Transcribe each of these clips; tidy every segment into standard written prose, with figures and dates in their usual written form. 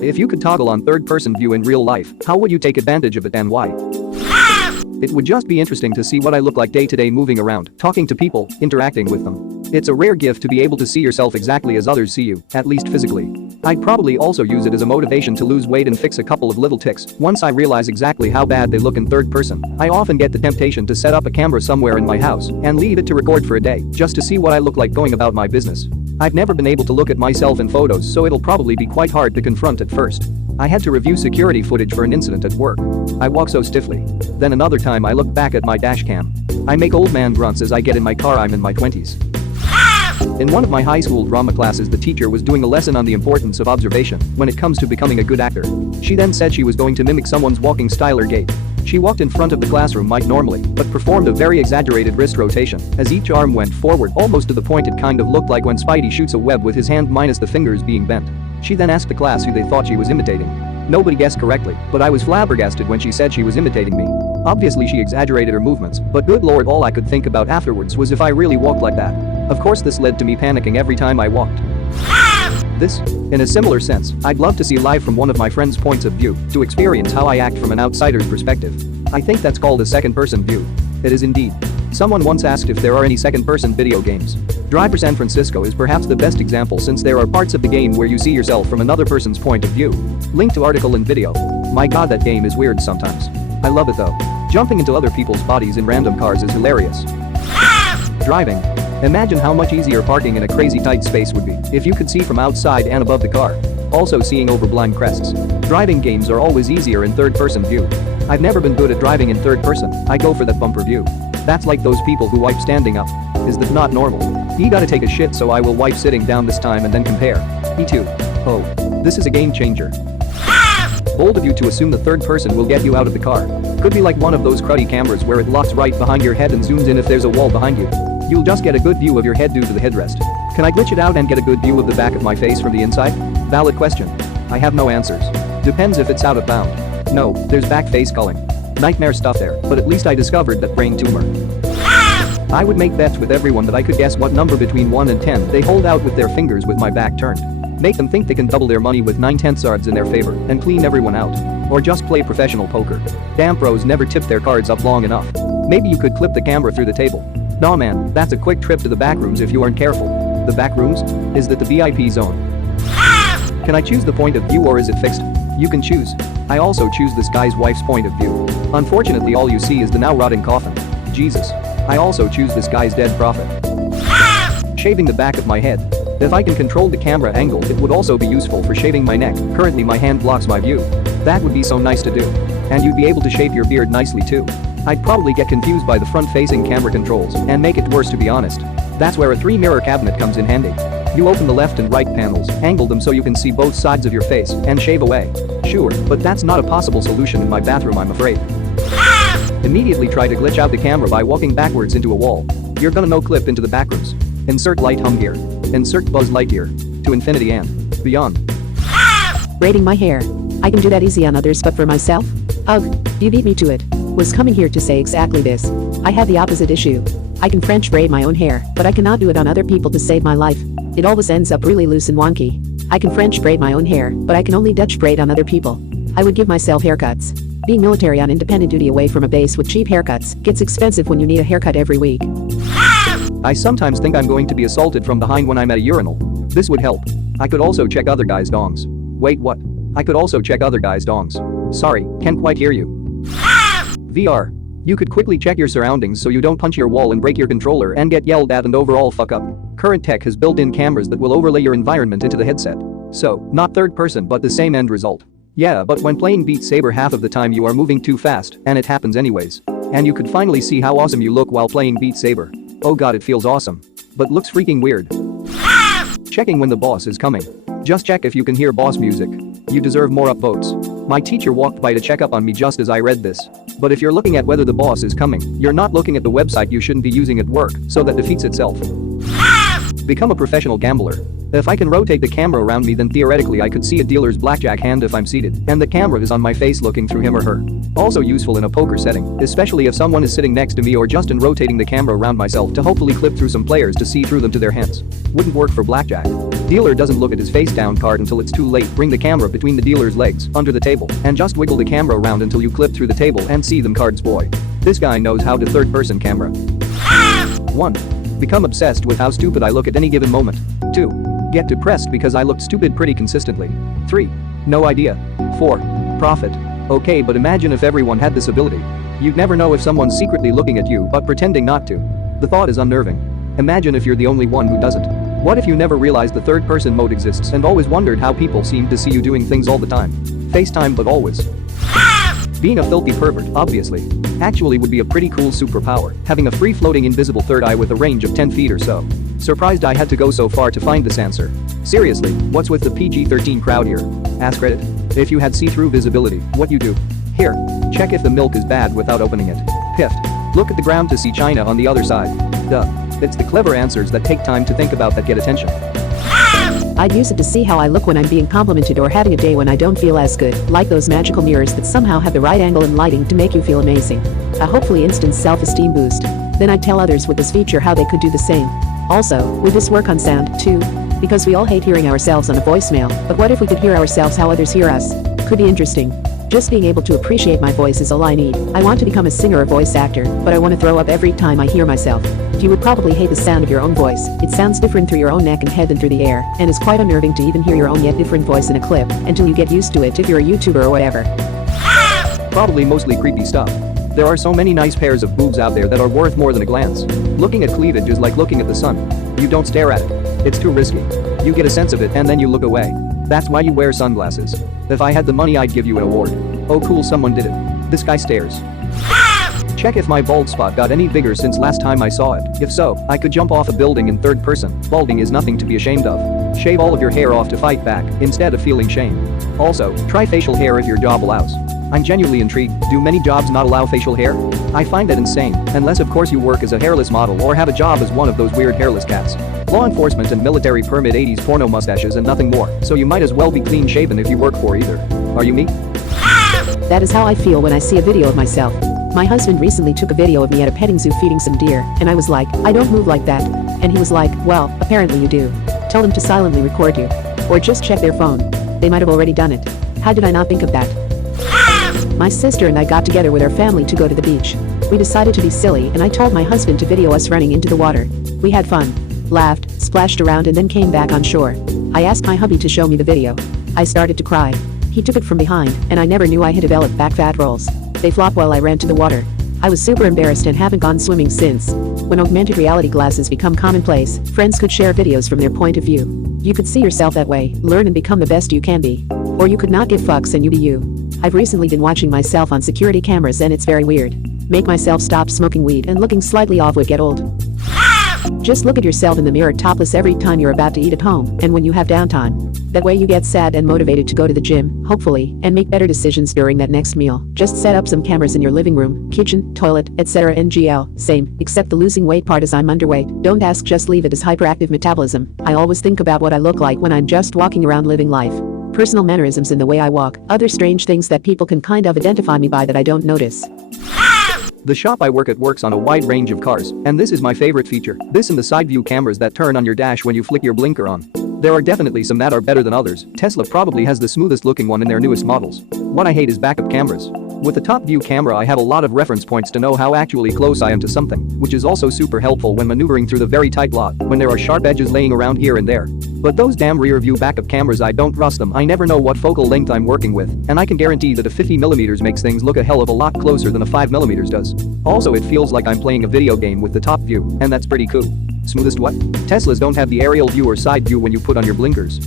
If you could toggle on third-person view in real life, how would you take advantage of it and why? It would just be interesting to see what I look like day to day moving around, talking to people, interacting with them. It's a rare gift to be able to see yourself exactly as others see you, at least physically. I'd probably also use it as a motivation to lose weight and fix a couple of little tics once I realize exactly how bad they look in third person. I often get the temptation to set up a camera somewhere in my house and leave it to record for a day just to see what I look like going about my business. I've never been able to look at myself in photos, so it'll probably be quite hard to confront at first. I had to review security footage for an incident at work. I walk so stiffly. Then another time I look back at my dash cam. I make old man grunts as I get in my car. I'm in my 20s. In one of my high school drama classes, the teacher was doing a lesson on the importance of observation when it comes to becoming a good actor. She then said she was going to mimic someone's walking style or gait. She walked in front of the classroom like normally, but performed a very exaggerated wrist rotation as each arm went forward almost to the point it kind of looked like when Spidey shoots a web with his hand minus the fingers being bent. She then asked the class who they thought she was imitating. Nobody guessed correctly, but I was flabbergasted when she said she was imitating me. Obviously she exaggerated her movements, but good lord, all I could think about afterwards was if I really walked like that. Of course this led to me panicking every time I walked. This, in a similar sense, I'd love to see live from one of my friends' points of view to experience how I act from an outsider's perspective. I think that's called a second-person view. It is indeed. Someone once asked if there are any second-person video games. Drive for San Francisco is perhaps the best example since there are parts of the game where you see yourself from another person's point of view. Link to article and video. My god, that game is weird sometimes. I love it though. Jumping into other people's bodies in random cars is hilarious. Driving. Imagine how much easier parking in a crazy tight space would be if you could see from outside and above the car. Also seeing over blind crests. Driving games are always easier in third-person view. I've never been good at driving in third person. I go for that bumper view. That's like those people who wipe standing up. Is that not normal? You gotta take a shit, so I will wipe sitting down this time and then compare. Me too. Oh. This is a game changer. Bold of you to assume the third person will get you out of the car. Could be like one of those cruddy cameras where it locks right behind your head and zooms in if there's a wall behind you. You'll just get a good view of your head due to the headrest. Can I glitch it out and get a good view of the back of my face from the inside? Valid question. I have no answers. Depends if it's out of bound. No, there's back face culling. Nightmare stuff there, but at least I discovered that brain tumor. I would make bets with everyone that I could guess what number between 1 and 10 they hold out with their fingers with my back turned. Make them think they can double their money with 9/10 odds in their favor and clean everyone out. Or just play professional poker. Damn pros never tip their cards up long enough. Maybe you could clip the camera through the table. Nah man, that's a quick trip to the back rooms if you aren't careful. The back rooms? Is that the VIP zone? Can I choose the point of view or is it fixed? You can choose. I also choose this guy's wife's point of view. Unfortunately all you see is the now rotting coffin. Jesus. I also choose this guy's dead prophet. Shaving the back of my head. If I can control the camera angle, it would also be useful for shaving my neck. Currently my hand blocks my view. That would be so nice to do. And you'd be able to shave your beard nicely too. I'd probably get confused by the front-facing camera controls and make it worse, to be honest. That's where a 3-mirror cabinet comes in handy. You open the left and right panels, angle them so you can see both sides of your face, and shave away. Sure, but that's not a possible solution in my bathroom, I'm afraid. Immediately try to glitch out the camera by walking backwards into a wall. You're gonna no-clip into the backrooms. Insert light hum here. Insert Buzz Lightyear. To infinity and beyond. Braiding my hair. I can do that easy on others, but for myself? Ugh, you beat me to it. Was coming here to say exactly this. I have the opposite issue. I can French braid my own hair, but I cannot do it on other people to save my life. It always ends up really loose and wonky. I can French braid my own hair, but I can only Dutch braid on other people. I would give myself haircuts. Being military on independent duty away from a base with cheap haircuts gets expensive when you need a haircut every week. I sometimes think I'm going to be assaulted from behind when I'm at a urinal. This would help. I could also check other guys' dongs. Wait, what? I could also check other guys' dongs. Sorry, can't quite hear you. VR. You could quickly check your surroundings so you don't punch your wall and break your controller and get yelled at and overall fuck up. Current tech has built-in cameras that will overlay your environment into the headset. So, not third person but the same end result. Yeah, but when playing Beat Saber half of the time you are moving too fast, and it happens anyways. And you could finally see how awesome you look while playing Beat Saber. Oh god, it feels awesome. But looks freaking weird. Checking when the boss is coming. Just check if you can hear boss music. You deserve more upvotes. My teacher walked by to check up on me just as I read this. But if you're looking at whether the boss is coming, you're not looking at the website you shouldn't be using at work, so that defeats itself. Become a professional gambler. If I can rotate the camera around me, then theoretically I could see a dealer's blackjack hand if I'm seated, and the camera is on my face looking through him or her. Also useful in a poker setting, especially if someone is sitting next to me, or just in rotating the camera around myself to hopefully clip through some players to see through them to their hands. Wouldn't work for blackjack. Dealer doesn't look at his face down card until it's too late. Bring the camera between the dealer's legs, under the table, and just wiggle the camera around until you clip through the table and see them cards boy. This guy knows how to third-person camera. 1. Become obsessed with how stupid I look at any given moment. 2. Get depressed because I looked stupid pretty consistently. 3. No idea. 4. Profit. Okay, but imagine if everyone had this ability. You'd never know if someone's secretly looking at you but pretending not to. The thought is unnerving. Imagine if you're the only one who doesn't. What if you never realized the third-person mode exists and always wondered how people seem to see you doing things all the time? FaceTime but always. Being a filthy pervert, obviously. Actually would be a pretty cool superpower, having a free-floating invisible third eye with a range of 10 feet or so. Surprised I had to go so far to find this answer. Seriously, what's with the PG-13 crowd here? Ask Reddit. If you had see-through visibility, what you do? Here. Check if the milk is bad without opening it. Piffed. Look at the ground to see China on the other side. Duh. It's the clever answers that take time to think about that get attention. I'd use it to see how I look when I'm being complimented or having a day when I don't feel as good, like those magical mirrors that somehow have the right angle and lighting to make you feel amazing. A hopefully instant self-esteem boost. Then I'd tell others with this feature how they could do the same. Also, would this work on sound, too? Because we all hate hearing ourselves on a voicemail, but what if we could hear ourselves how others hear us? Could be interesting. Just being able to appreciate my voice is all I need. I want to become a singer or voice actor, but I want to throw up every time I hear myself. You would probably hate the sound of your own voice. It sounds different through your own neck and head than through the air, and is quite unnerving to even hear your own yet different voice in a clip, until you get used to it if you're a YouTuber or whatever. Probably mostly creepy stuff. There are so many nice pairs of boobs out there that are worth more than a glance. Looking at cleavage is like looking at the sun. You don't stare at it. It's too risky. You get a sense of it and then you look away. That's why you wear sunglasses. If I had the money I'd give you an award. Oh cool, someone did it. This guy stares. Check if my bald spot got any bigger since last time I saw it. If so, I could jump off a building in third person. Balding is nothing to be ashamed of. Shave all of your hair off to fight back, instead of feeling shame. Also, try facial hair if your job allows. I'm genuinely intrigued. Do many jobs not allow facial hair? I find that insane, unless of course you work as a hairless model or have a job as one of those weird hairless cats. Law enforcement and military permit 80s porno mustaches and nothing more, so you might as well be clean shaven if you work for either. Are you me? That is how I feel when I see a video of myself. My husband recently took a video of me at a petting zoo feeding some deer, and I was like, I don't move like that. And he was like, well, apparently you do. Tell them to silently record you. Or just check their phone. They might have already done it. How did I not think of that? My sister and I got together with our family to go to the beach. We decided to be silly and I told my husband to video us running into the water. We had fun, laughed, splashed around and then came back on shore. I asked my hubby to show me the video. I started to cry. He took it from behind and I never knew I had developed back fat rolls. They flopped while I ran to the water. I was super embarrassed and haven't gone swimming since. When augmented reality glasses become commonplace, friends could share videos from their point of view. You could see yourself that way, learn and become the best you can be. Or you could not give fucks and you be you. I've recently been watching myself on security cameras and it's very weird. Make myself stop smoking weed and looking slightly off would get old. Just look at yourself in the mirror topless every time you're about to eat at home and when you have downtime. That way you get sad and motivated to go to the gym, hopefully, and make better decisions during that next meal. Just set up some cameras in your living room, kitchen, toilet, etc. NGL, same, except the losing weight part as I'm underweight. Don't ask, just leave it as hyperactive metabolism. I always think about what I look like when I'm just walking around living life. Personal mannerisms in the way I walk, other strange things that people can kind of identify me by that I don't notice. The shop I work at works on a wide range of cars, and this is my favorite feature. This and the side view cameras that turn on your dash when you flick your blinker on. There are definitely some that are better than others. Tesla probably has the smoothest looking one in their newest models. What I hate is backup cameras. With the top view camera I have a lot of reference points to know how actually close I am to something, which is also super helpful when maneuvering through the very tight lot when there are sharp edges laying around here and there. But those damn rear view backup cameras, I don't trust them. I never know what focal length I'm working with, and I can guarantee that a 50mm makes things look a hell of a lot closer than a 5mm does. Also, it feels like I'm playing a video game with the top view, and that's pretty cool. Smoothest what? Teslas don't have the aerial view or side view when you put on your blinkers.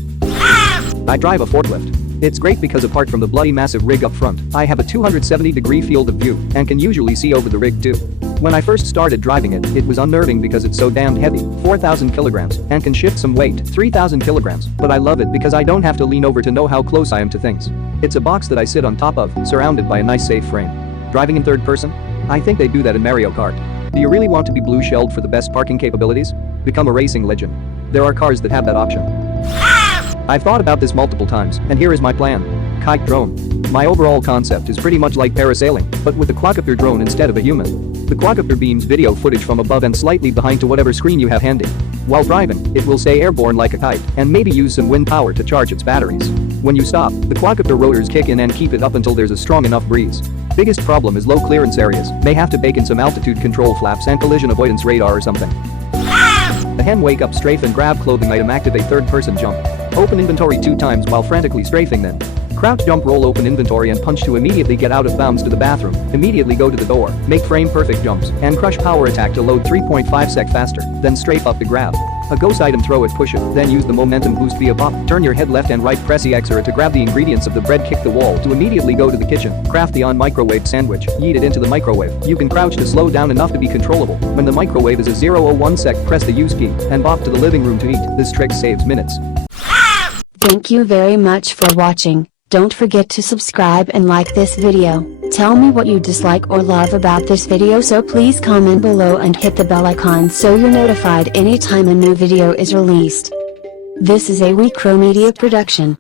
I drive a forklift. It's great because apart from the bloody massive rig up front, I have a 270-degree field of view and can usually see over the rig too. When I first started driving it, it was unnerving because it's so damned heavy, 4,000 kilograms, and can shift some weight, 3,000 kilograms, but I love it because I don't have to lean over to know how close I am to things. It's a box that I sit on top of, surrounded by a nice safe frame. Driving in third person? I think they do that in Mario Kart. Do you really want to be blue shelled for the best parking capabilities? Become a racing legend. There are cars that have that option. I've thought about this multiple times, and here is my plan. Kite drone. My overall concept is pretty much like parasailing, but with a quadcopter drone instead of a human. The quadcopter beams video footage from above and slightly behind to whatever screen you have handy. While driving, it will stay airborne like a kite and maybe use some wind power to charge its batteries. When you stop, the quadcopter rotors kick in and keep it up until there's a strong enough breeze. Biggest problem is low clearance areas. May have to bake in some altitude control flaps and collision avoidance radar or something. The hen wake up, strafe and grab clothing item, activate third person jump. Open inventory 2 times while frantically strafing, then crouch jump, roll open inventory and punch to immediately get out of bounds to the bathroom. Immediately go to the door, make frame perfect jumps, and crush power attack to load 3.5 sec faster, then strafe up to grab a ghost item, throw it, push it, then use the momentum boost via pop, turn your head left and right, press EX or to grab the ingredients of the bread, kick the wall to immediately go to the kitchen, craft the on-microwave sandwich, yeet it into the microwave. You can crouch to slow down enough to be controllable. When the microwave is a 001 sec, press the use key, and bop to the living room to eat. This trick saves minutes. Thank you very much for watching. Don't forget to subscribe and like this video. Tell me what you dislike or love about this video, so please comment below and hit the bell icon so you're notified anytime a new video is released. This is a We Media production.